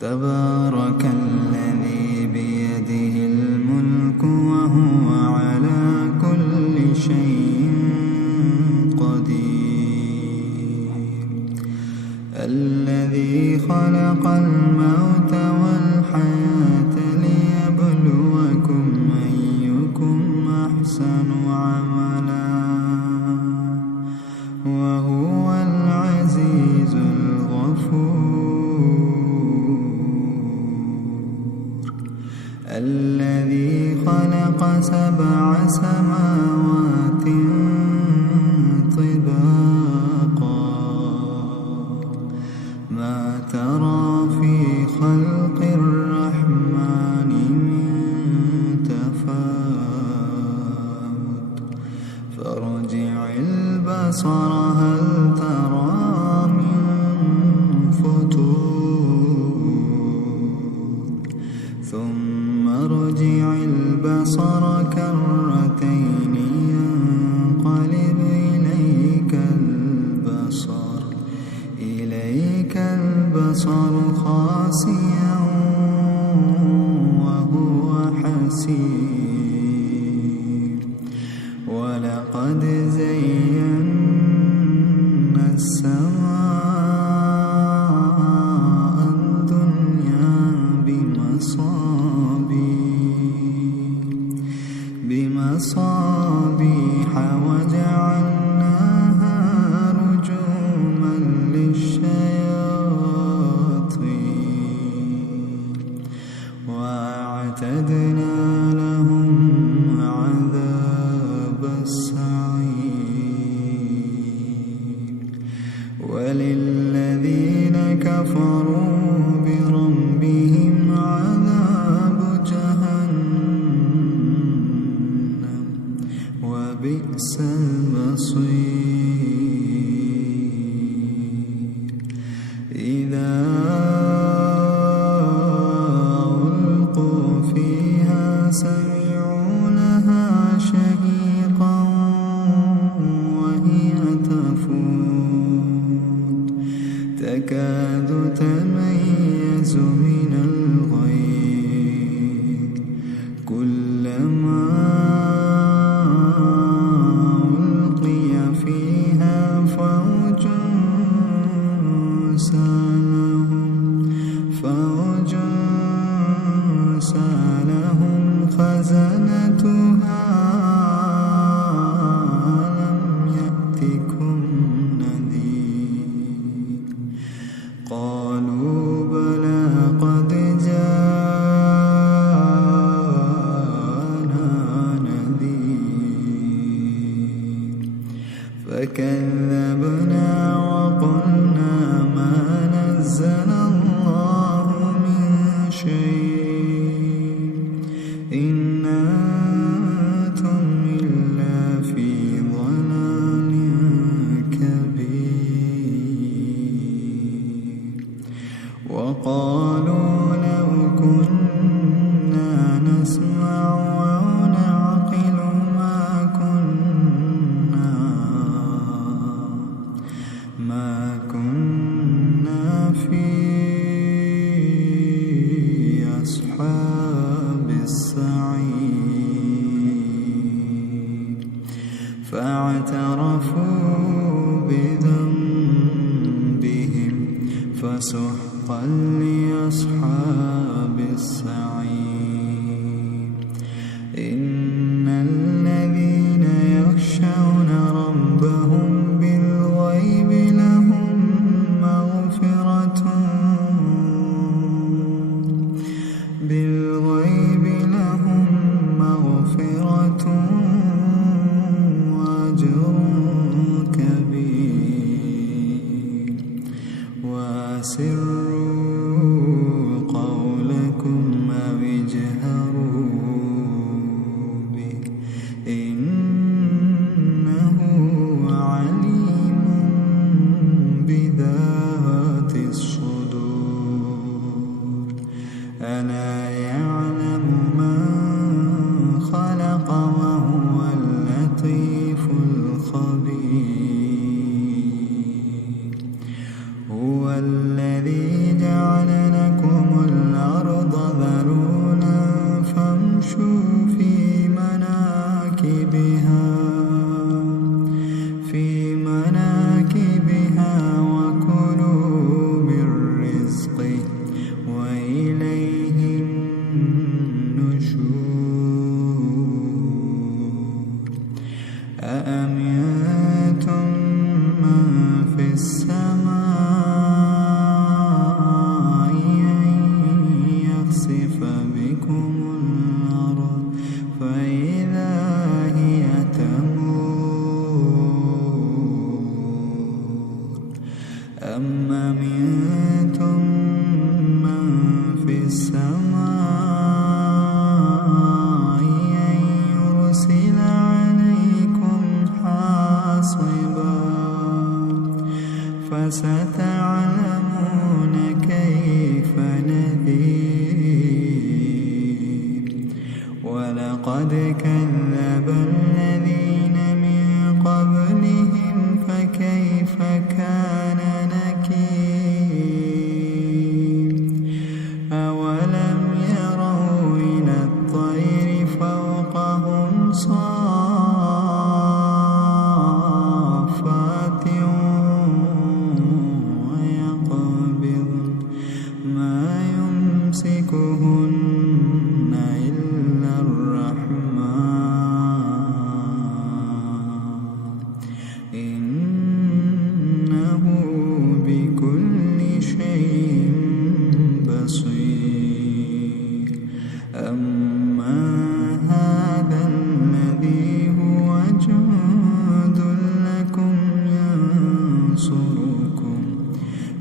تبارك الذي بيده الملك وهو على كل شيء قدير. الذي خلق الموت والحياة ليبلوكم أيكم أحسن عملا وهو العزيز الغفور. الذي خلق 7 سماوات طباقا ما ترى في خلق الرحمن من تفاوت فارجع البصر هل ترى من فتور ثم ارجع البصر كرتين ينقلب إليك البصر خاسئا وهو حسير. ولقد زينا السماء الدنيا بمصابيح وجعلناها رجوما للشياطين وأعتدنا لهم عذاب السعير. وللذين كفروا بربهم عذاب جهنم وبئس المصير. إذا ألقوا فيها سمعوا لها شهيقا وهي تفور تكاد تميز من الغيظ كلما ألقي فيها فوج سألهم خزنتها ألم يأتكم نذير قالوا بلى قد جاءنا نذير فكذبنا وقلنا ما نزل الله من شيء إن أنتم إلا في ضلال كبير. وقالوا لو كنا نسمع أو نعقل ما كنا في أصحاب السعير. فاعترفوا بذنبهم فسحقا لأصحاب السعير. إن الذين يخشون ربهم بالغيب لهم مغفرة وأجر كبير. وأسروا قولكم أو اجهروا السماء أن يرسل عليكم حاصبا فستعلمون كيف نذير ولقد كذب الذين من قبلهم فكيف كان نكير أولم يروا إلى الطير فوقهم صافات ويقبض ما يمسكهن إلا الرحمن إنه بكل شيء بصير أما هذا الذي هو جند لكم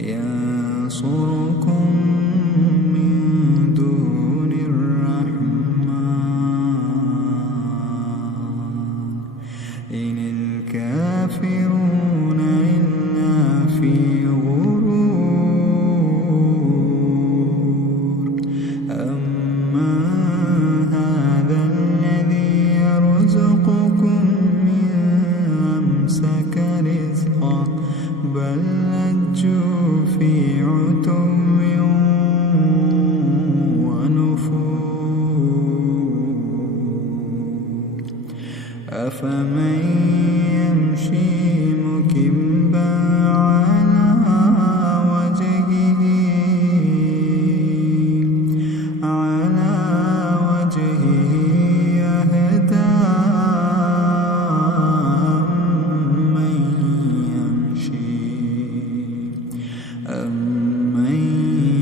ينصركم من دون الرحمن إن الكافرون إلا في غرور أما هذا الذي يرزقكم من أمسك رزقا بل لجوا في عتو ونفور أفمن يمشي مكبا على وجهه أهدى أمن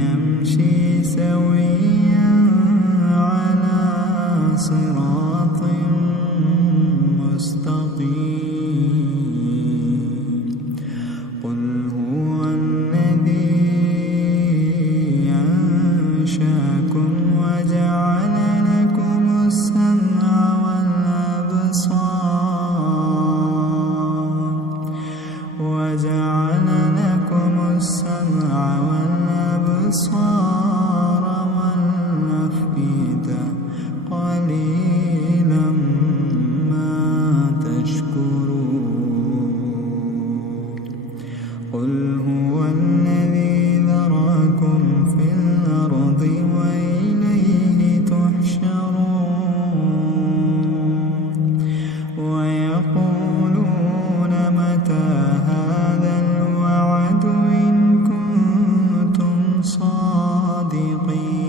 يمشي سويا على صراط مستقيم قل هو الذي أنشأكم وجعل لكم السمع والأبصار والأفئدة قليلا ما تشكرون قل هو الذي ذرأكم في الأرض وإليه تحشرون ويقولون متى هذا الوعد إن كنتم صادقين